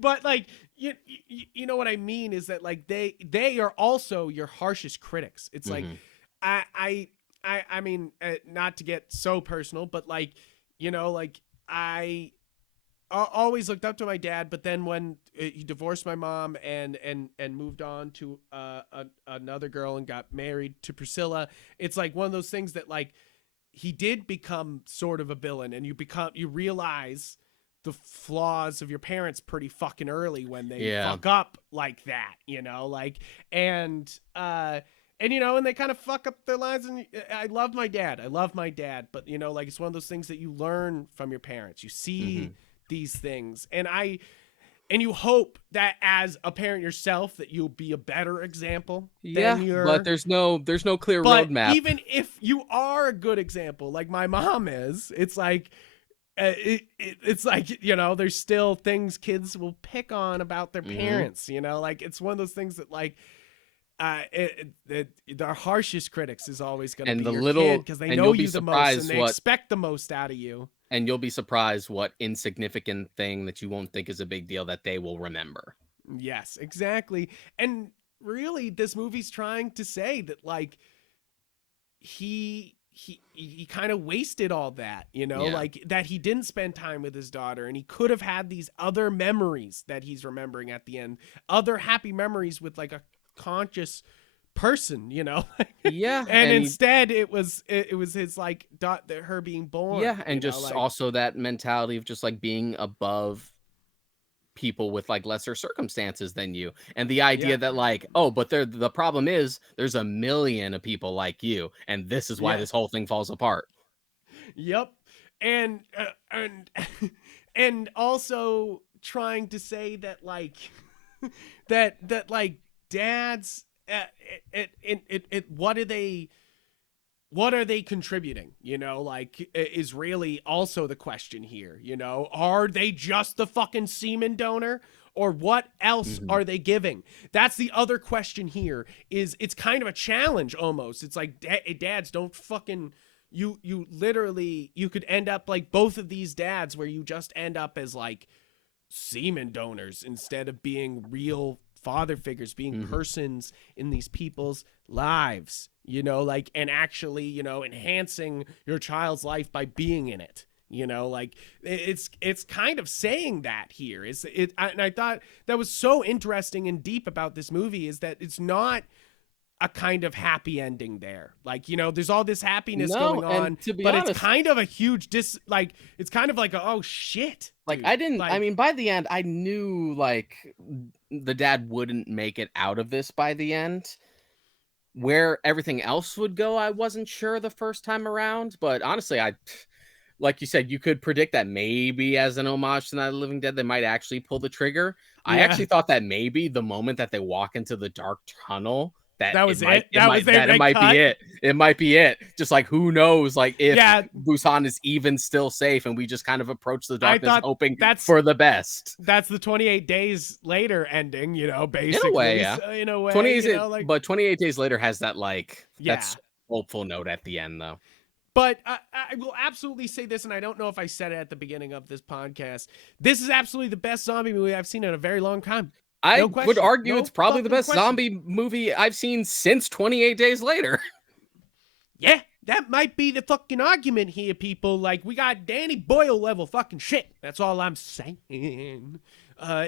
But like you know what I mean is that like they are also your harshest critics. It's like Hmm. I I I mean, not to get so personal, but like, you know, like always looked up to my dad, but then when he divorced my mom and moved on to another girl and got married to Priscilla, it's like one of those things that like he did become sort of a villain, and you realize the flaws of your parents pretty fucking early when they Yeah. fuck up like that, you know, like, and you know, and they kind of fuck up their lives. And I love my dad. I love my dad, but you know, like, it's one of those things that you learn from your parents. You see Hmm. these things, and you hope that as a parent yourself that you'll be a better example than Yeah, but your. there's no clear But roadmap. even if you are a good example, like my mom is, it's like it's like, you know, there's still things kids will pick on about their Hmm. parents, you know, like it's one of those things that like the harshest critics is always going to And be the your kid little because they and know you'll be you the most and surprised they what expect the most out of you. insignificant thing that you won't think is a big deal that they will remember. Yes, exactly. And really this movie's trying to say that like he kind of wasted all that, you know, Yeah. like that he didn't spend time with his daughter, and he could have had these other memories that he's remembering at the end, other happy memories with like a conscious person, you know. Yeah, And and he instead it was his like her being born, yeah, you and know, just like also that mentality of just like being above people with like lesser circumstances than you. And the yeah, idea that like, oh, but the problem is there's a million of people like you, and this is why yeah, this whole thing falls apart. yep. And and also trying to say that like that like dads what are they contributing, you know, like is really also the question here, you know, are they just the fucking semen donor, or what else Hmm. are they giving? That's the other question here. Is it's kind of a challenge almost. It's like dads don't fucking you literally you could end up like both of these dads where you just end up as like semen donors instead of being real father figures, being Hmm. persons in these people's lives, you know, like, and actually, you know, enhancing your child's life by being in it. You know, like it's kind of saying that here is it, and I thought that was so interesting and deep about this movie is that it's not a kind of happy ending there. Like, you know, there's all this happiness No, going and on, to be but it's honest, kind of a huge like it's kind of like a, oh shit, like dude. I Like, mean, by the end, I knew like the dad wouldn't make it out of this by the end. Where everything else would go, I wasn't sure the first time around, but honestly, I like you said, you could predict that maybe as an homage to Night of the Living Dead, they might actually pull the trigger. I yeah, actually thought that maybe the moment that they walk into the dark tunnel, that that was it. That was it. it They might be cut. it. It might be it. Just like who knows, like if Yeah, Busan is even still safe, and we just kind of approach the I darkness thought hoping that's for the best. that's the 28 days later ending, you know, In a way, basically. yeah. So in a way, 28 you know, like, but 28 days later has that like yeah. that's hopeful note at the end though. But I will absolutely say this, and I don't know if I said it at the beginning of this podcast. This is absolutely the best zombie movie I've seen in a very long time. I No would question. argue No it's probably the fucking best question. zombie movie I've seen since 28 Days Later. Yeah, that might be the fucking argument here, people. Like, we got Danny Boyle level fucking shit. That's all I'm saying.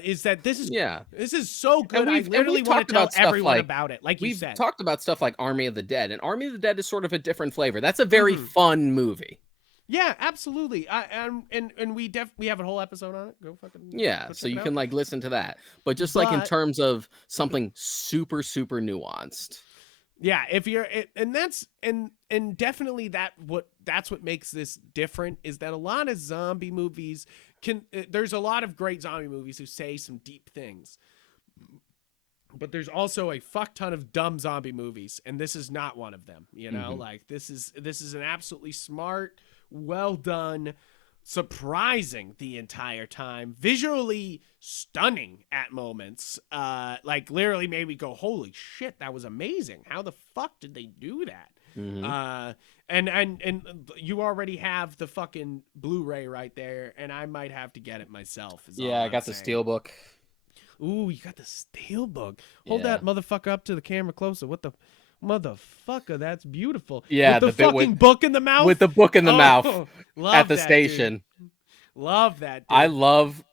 Is that this is so good. I literally want to tell everyone about it, like you we've said. talked about stuff like Army of the Dead, and Army of the Dead is sort of a different flavor. That's a very fun movie. Yeah, absolutely. And we have a whole episode on it. Go fucking go so you can like listen to that. But just like in terms of something super super nuanced. Yeah, if you're and that's and definitely that's what makes this different is that a lot of zombie movies there's a lot of great zombie movies who say some deep things. But there's also a fuck ton of dumb zombie movies, and this is not one of them, you know? Like this is an absolutely smart, well done, surprising the entire time, visually stunning at moments. Like literally made me go, holy shit, that was amazing. How the fuck did they do that? And you already have the fucking Blu-ray right there, and I might have to get it myself. Yeah, I got the Steelbook. Ooh, you got the Steelbook. Hold that motherfucker up to the camera closer. What the motherfucker? That's beautiful. Yeah, with the fucking book in the mouth. With the book in the mouth at the station. Dude. Love that. Dude. I love,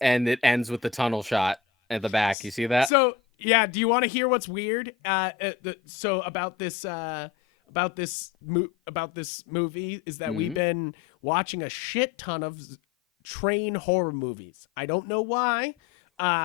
and it ends with the tunnel shot at the back. You see that? So yeah, do you want to hear what's weird? So about this movie is that we've been watching a shit ton of train horror movies. I don't know why.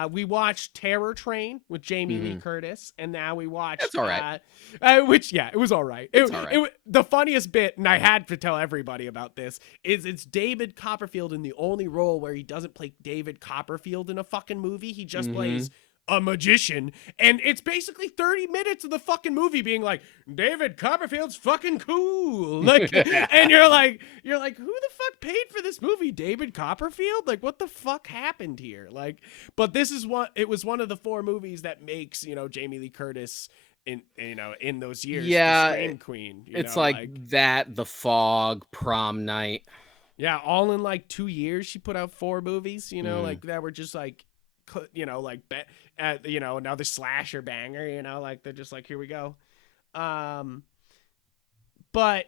We watched Terror Train with Jamie Lee Curtis, and now we watched. That's all right. It was all right. It's all right. The funniest bit, and I had to tell everybody about this, is it's David Copperfield in the only role where he doesn't play David Copperfield in a fucking movie. He just plays a magician, and it's basically 30 minutes of the fucking movie being like, David Copperfield's fucking cool, like, and you're like, who the fuck paid for this movie? David Copperfield? Like, what the fuck happened here? Like, but it was one of the 4 movies that makes, Jamie Lee Curtis in those years, the Scream Queen. It's like that, The Fog, Prom Night. Yeah, all in like 2 years, she put out 4 movies, like that were just like, another slasher banger, like they're just like, here we go. But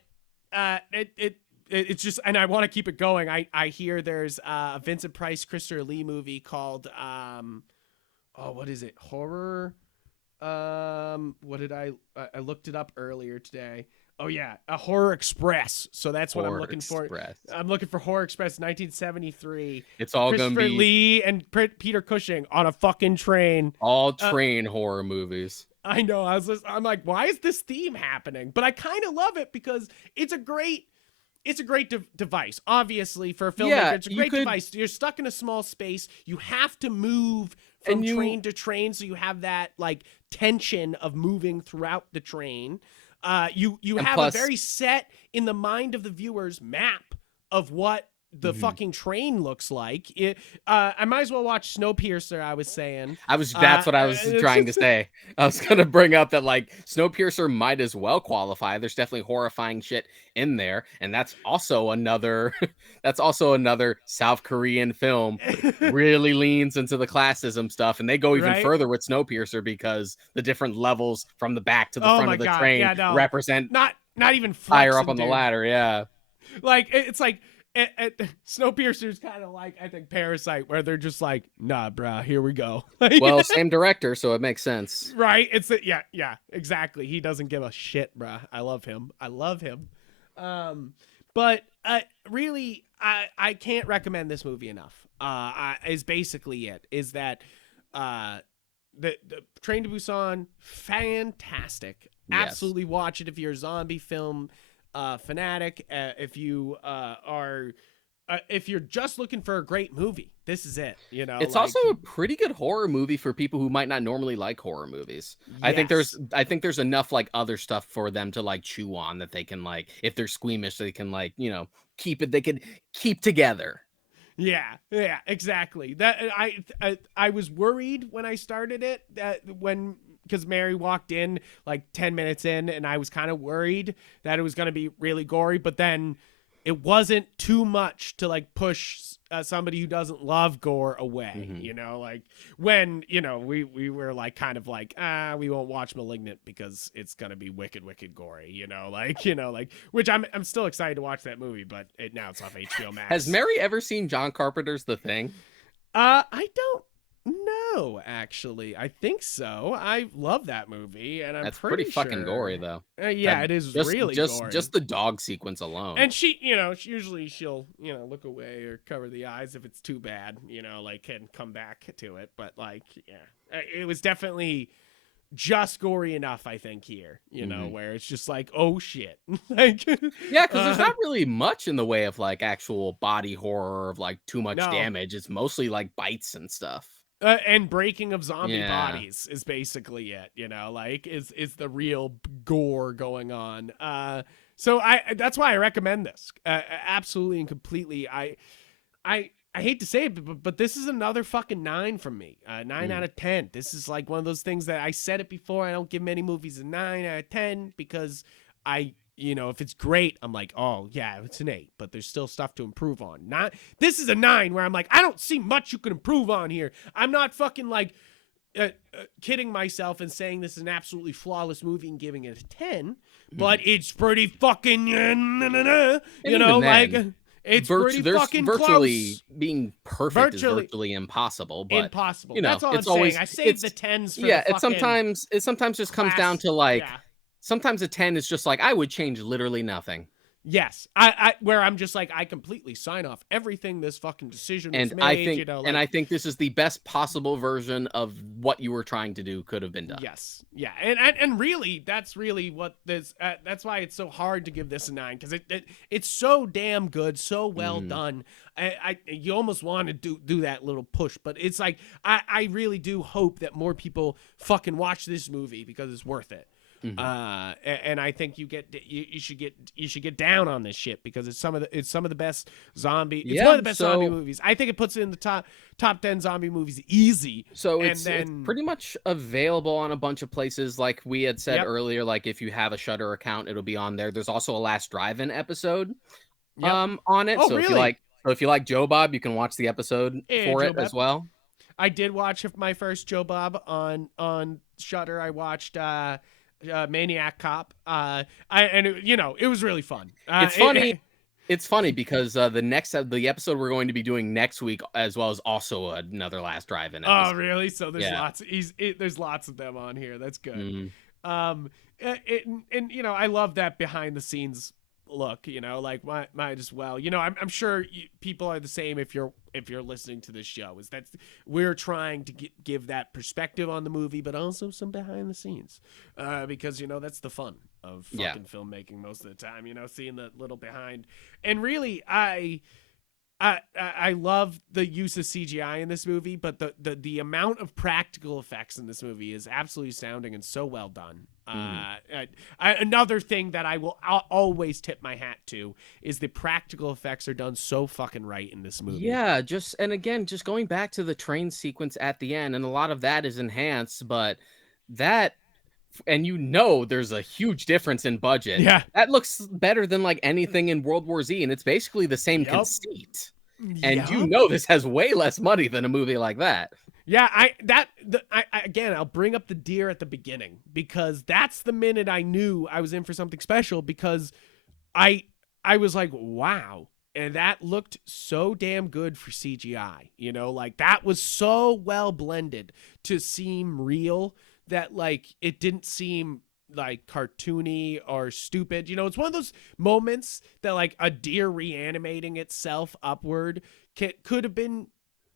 it's just, and I want to keep it going. I hear there's a Vincent Price, Christopher Lee movie called, what is it? Horror. What did I looked it up earlier today. Oh yeah, a Horror Express. So that's what I'm looking for. I'm looking for Horror Express 1973. It's all going to be Lee and Peter Cushing on a fucking train. All train horror movies. I know. I'm like, why is this theme happening? But I kind of love it because it's a great device. Obviously, for a filmmaker, it's a great device. You're stuck in a small space. You have to move from train to train, so you have that like tension of moving throughout the train. You have a very set in the mind of the viewers map of what the fucking train looks like. I might as well watch Snowpiercer. I was saying. That's what I was trying to say. I was gonna bring up that like Snowpiercer might as well qualify. There's definitely horrifying shit in there, and that's also another South Korean film. Really leans into the classism stuff, and they go even further with Snowpiercer because the different levels from the back to the front of the train represent not even higher up on the ladder. Yeah, like it's like. Snowpiercer's kind of like, I think, Parasite, where they're just like, nah, bruh, here we go. Well, same director, so it makes sense. Right? Yeah, exactly. He doesn't give a shit, bruh. I love him. But really, I can't recommend this movie enough. Is basically it. Is that the Train to Busan, fantastic. Yes. Absolutely watch it if you're a zombie film fanatic. If you if you're just looking for a great movie, this is it. It's also a pretty good horror movie for people who might not normally like horror movies. Yes. I think there's enough like other stuff for them to like chew on that they can like, if they're squeamish, they can like, keep it. They could keep together. Yeah, exactly. That I was worried when I started it because Mary walked in like 10 minutes in, and I was kind of worried that it was going to be really gory, but then it wasn't too much to like push somebody who doesn't love gore away. Mhm. You know, like when we were like kind of like we won't watch *Malignant* because it's gonna be wicked gory. Like which I'm still excited to watch that movie, but now it's off HBO Max. Has Mary ever seen John Carpenter's The Thing? I don't know, actually. I think so. I love that movie, and I'm That's pretty pretty fucking gory, sure. though. Yeah, That it is just really just gory. just the dog sequence alone. And usually she'll, look away or cover the eyes if it's too bad, like and come back to it. But like, yeah, it was definitely just gory enough, I think here, where it's just like, oh shit, like, Yeah, because there's not really much in the way of like actual body horror of like too much no. damage. It's mostly like bites and stuff. And breaking of zombie Yeah. bodies is basically it, like is the real gore going on. So that's why I recommend this. Absolutely and completely. I hate to say it, but this is another fucking 9 from me. 9 out of 10. This is like one of those things that I said it before. I don't give many movies a 9 out of 10 because if it's great, I'm like, oh yeah, it's an 8, but there's still stuff to improve on. This is a 9 where I'm like, I don't see much you can improve on here. I'm not fucking like kidding myself and saying this is an absolutely flawless movie and giving it a 10, but it's pretty fucking, like. It's pretty fucking virtually close. Being perfect is virtually impossible. But impossible. You know, That's all it's I'm always, saying. I saved the 10s for yeah. the fucking It sometimes just comes down to like sometimes a 10 is just like I would change literally nothing. Yes, I where I'm just like I completely sign off everything this fucking decision was made. I think this is the best possible version of what you were trying to do could have been done. Yes, yeah, and really, that's really what this. That's why it's so hard to give this a 9 because it's so damn good, so well done. You almost want to do that little push, but it's like I really do hope that more people fucking watch this movie because it's worth it. And I think you should get down on this shit because it's some of the best zombie. It's one of the best zombie movies. I think it puts it in the top 10 zombie movies easy. So it's pretty much available on a bunch of places, like we had said earlier. Like if you have a Shudder account, it'll be on there. There's also a Last Drive-In episode on it. Oh, so really? if you like Joe Bob, you can watch the episode for it as well. I did watch my first Joe Bob on Shudder. I watched Maniac Cop. It was really fun. It's funny. It's funny because the episode we're going to be doing next week as well is also another Last Drive-In episode. Oh, really? So there's lots. There's lots of them on here. That's good. I love that behind the scenes look. Like might as well. I'm sure people are the same if you're listening to this show. We're trying to give that perspective on the movie, but also some behind the scenes, because that's the fun of fucking filmmaking most of the time. Seeing the little behind, and really I love the use of CGI in this movie, but the amount of practical effects in this movie is absolutely astounding and so well done. Another thing that I'll always tip my hat to is the practical effects are done so fucking right in this movie. Yeah, just going back to the train sequence at the end, and a lot of that is enhanced, but that. And there's a huge difference in budget. Yeah. That looks better than like anything in World War Z, and it's basically the same conceit. And this has way less money than a movie like that. Yeah, again, I'll bring up the deer at the beginning because that's the minute I knew I was in for something special because I was like, wow. And that looked so damn good for CGI, like that was so well blended to seem real that like it didn't seem like cartoony or stupid. It's one of those moments that like a deer reanimating itself upward could have been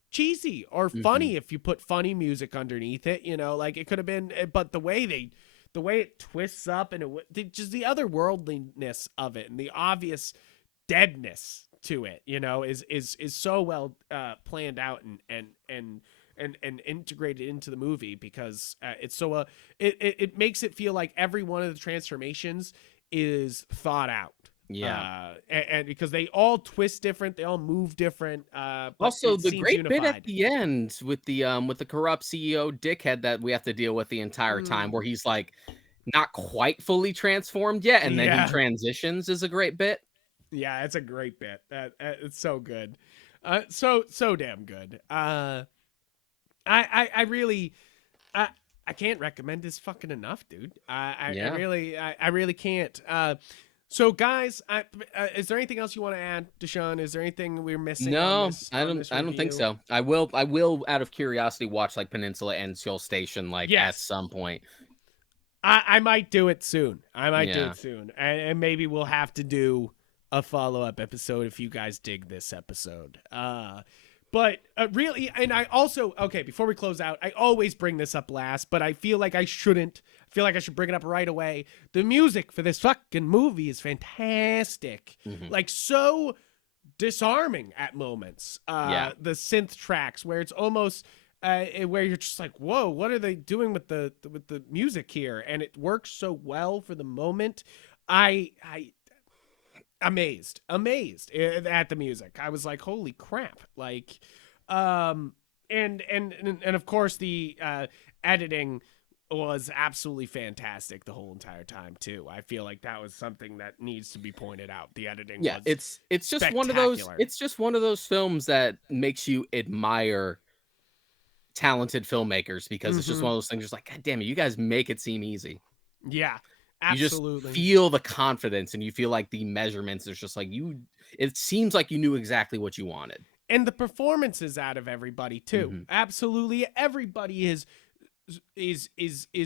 cheesy or funny if you put funny music underneath it, like it could have been, but the way it twists up and just the otherworldliness of it and the obvious deadness to it, is so well planned out and integrated into the movie because it's so it makes it feel like every one of the transformations is thought out. And because they all twist different, they all move different. Also, the great bit at the end with the corrupt CEO dickhead that we have to deal with the entire time, where he's like not quite fully transformed yet, and then he transitions, is a great bit. Yeah, it's a great bit. It's so good. So damn good. I really I I can't recommend this fucking enough, dude. Yeah. I really can't. So guys, is there anything else you want to add, Deshaun? Is there anything we're missing No, on this I don't think review? so. I will out of curiosity watch like Peninsula and Seoul Station like at Yes. some point. I might do it soon. Yeah. And maybe we'll have to do a follow-up episode if you guys dig this episode. But really, and I also, okay, before we close out, I always bring this up last, but I feel like I shouldn't. I feel like I should bring it up right away. The music for this fucking movie is fantastic. Mhm. Like, so disarming at moments. Yeah. The synth tracks where it's almost where you're just like, whoa, what are they doing with the music here? And it works so well for the moment. I amazed at the music. I was like, holy crap. Like and of course the editing was absolutely fantastic the whole entire time too. I feel like that was something that needs to be pointed out. The editing Yeah, was it's just one of those spectacular. it's just one of those films that makes you admire talented filmmakers because it's just Mhm. one of those things just like, God damn it, you guys make it seem easy. Yeah, You just absolutely. feel the confidence and you feel like the measurements is just like you it seems like you knew exactly what you wanted. And the performances out of everybody too. Mhm. Absolutely everybody is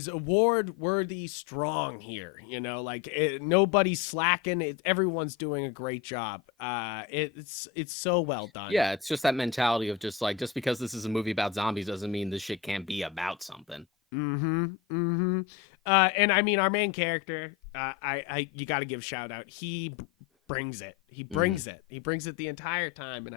award worthy strong here, you know, like nobody's slacking. Everyone's doing a great job. It's so well done. Yeah, it's just that mentality of just like just because this is a movie about zombies doesn't mean this shit can't be about something. Mm-hmm. And I mean, our main character, I you got to give shout out. He brings it. He Mhm. brings it. He brings it the entire time, and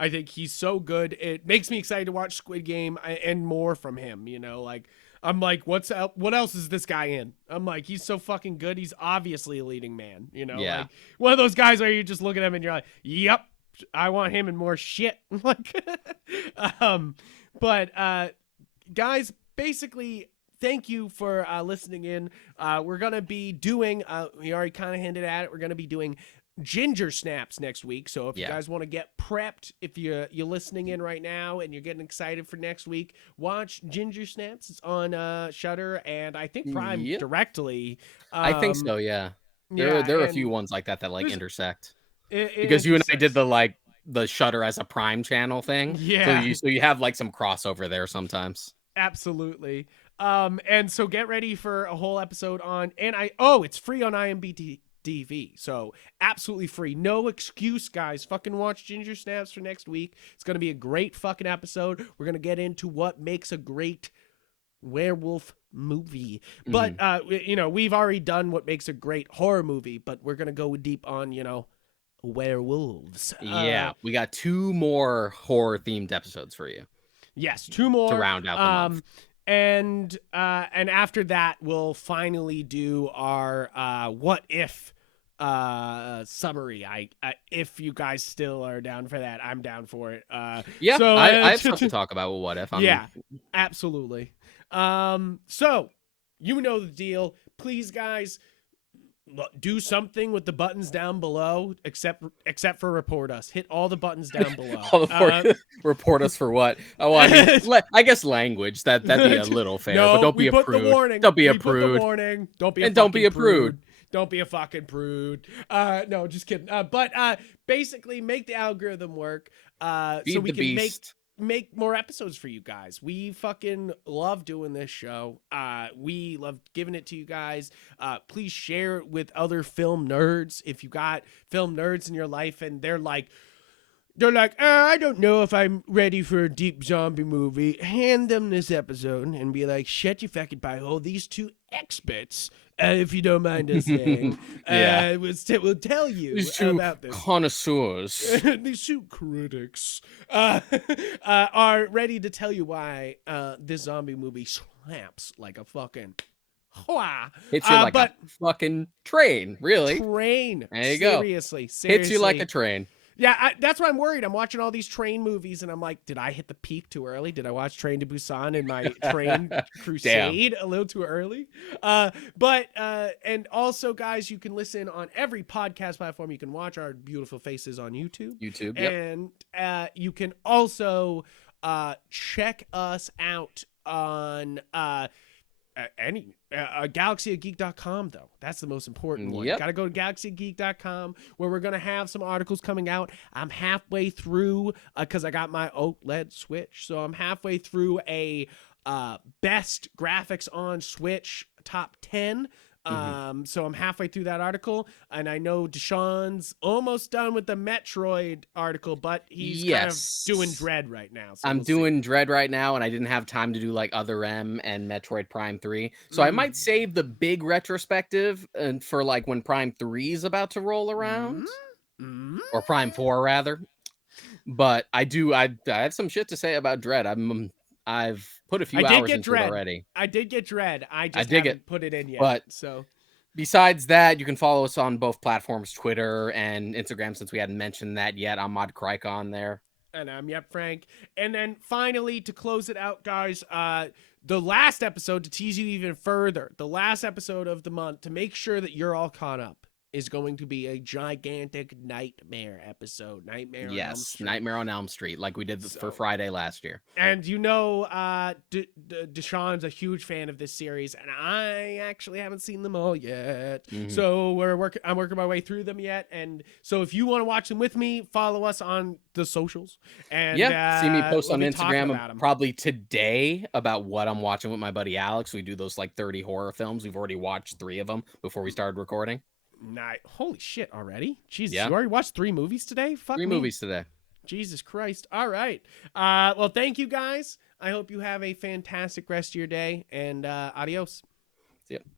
I think he's so good. It makes me excited to watch Squid Game and more from him. You know, like I'm like, what's up? What else is this guy in? I'm like, he's so fucking good. He's obviously a leading man. You know, Yeah. like one of those guys where you just look at him and you're like, yep, I want him in more shit. Like, um, but guys, basically, thank you for listening in. We're gonna be doing. We already kind of hinted at it. We're gonna be doing ginger snaps next week. So if you Yeah. guys want to get prepped, if you're listening in right now and you're getting excited for next week, watch Ginger Snaps. It's on Shutter and I think Prime Yep. directly. I think Um, so, yeah. yeah, There are a few and ones like that that like there's intersect. it Because you and I did intersects. the Shutter as a Prime channel thing. Yeah, So you have like some crossover there sometimes. absolutely. And so get ready for a whole episode on, and it's free on IMDb, so absolutely free. No excuse, guys. Fucking watch Ginger Snaps for next week. It's gonna be a great fucking episode. We're gonna get into what makes a great werewolf movie. But Mhm. you know, we've already done what makes a great horror movie, but we're gonna go deep on, werewolves. Yeah, we got 2 more horror themed episodes for you Yes, two to more. round out the month. And after that, we'll finally do our what if summary. If you guys still are down for that, I'm down for it. Yeah, So I have stuff to talk about with What If. yeah, absolutely. So you know the deal. Please, guys, do something with the buttons down below, except for report us. Hit all the buttons down below. All the report us for what? Oh, I mean, I guess language that'd be a little fair, but No, don't we be a put the prude. warning. Don't be a We put the prude, warning. Don't be a and don't be fucking a prude. Don't be a fucking prude. No, just kidding. But basically, make the algorithm work. So Feed we the can beast. make more episodes for you guys. We fucking love doing this show. We love giving it to you guys. Please share it with other film nerds. If you got film nerds in your life and they're like, I don't know if I'm ready for a deep zombie movie. Hand them this episode and be like, shut your fucking pie hole. These two experts, if you don't mind us saying, Yeah, will tell you these two about this. connoisseurs. These two critics are ready to tell you why this zombie movie slaps like a fucking Hits you like but a fucking train, really. train. There you go. Seriously. Hits you like a train. Yeah, that's why I'm worried. I'm watching all these train movies, and I'm like, did I hit the peak too early? Did I watch Train to Busan and my train Damn. crusade a little too early? And also, guys, you can listen on every podcast platform. You can watch our beautiful faces on YouTube. YouTube. Yep. And you can also check us out on galaxyofgeek.com, though. That's the most important one. Yep. Got to go to galaxyofgeek.com, where we're going to have some articles coming out. I'm halfway through because I got my OLED Switch, so I'm halfway through a best graphics on Switch top 10. So I'm halfway through that article, and I know Deshaun's almost done with the Metroid article, but he's kind of doing Dread right now. So I'm doing Dread right now, and I didn't have time to do like Other M and Metroid Prime 3. So I might save the big retrospective and for like when Prime 3 is about to roll around. Or Prime 4 rather. But I have some shit to say about Dread. I've put a few hours into it already. I did get Dread. I just haven't put it in yet. But so besides that, you can follow us on both platforms, Twitter and Instagram, since we hadn't mentioned that yet. I'm Mod Crike on there. And I'm Yep Frank. And then finally, to close it out, guys, the last episode, to tease you even further, the last episode of the month, to make sure that you're all caught up, is going to be a gigantic Nightmare episode. Nightmare on Elm Street. Nightmare on Elm Street, like we did for Friday last year. And you know, Deshaun's a huge fan of this series, and I actually haven't seen them all yet. So I'm working my way through them yet. And so if you want to watch them with me, follow us on the socials. And see me post on Instagram probably today about what I'm watching with my buddy Alex. We do those like 30 horror films. We've already watched 3 of them before we started recording. Holy shit already. Jesus, you already watched 3 movies today? Fuck 3 movies today. Jesus Christ. All right. Well, thank you guys. I hope you have a fantastic rest of your day, and adios. See ya.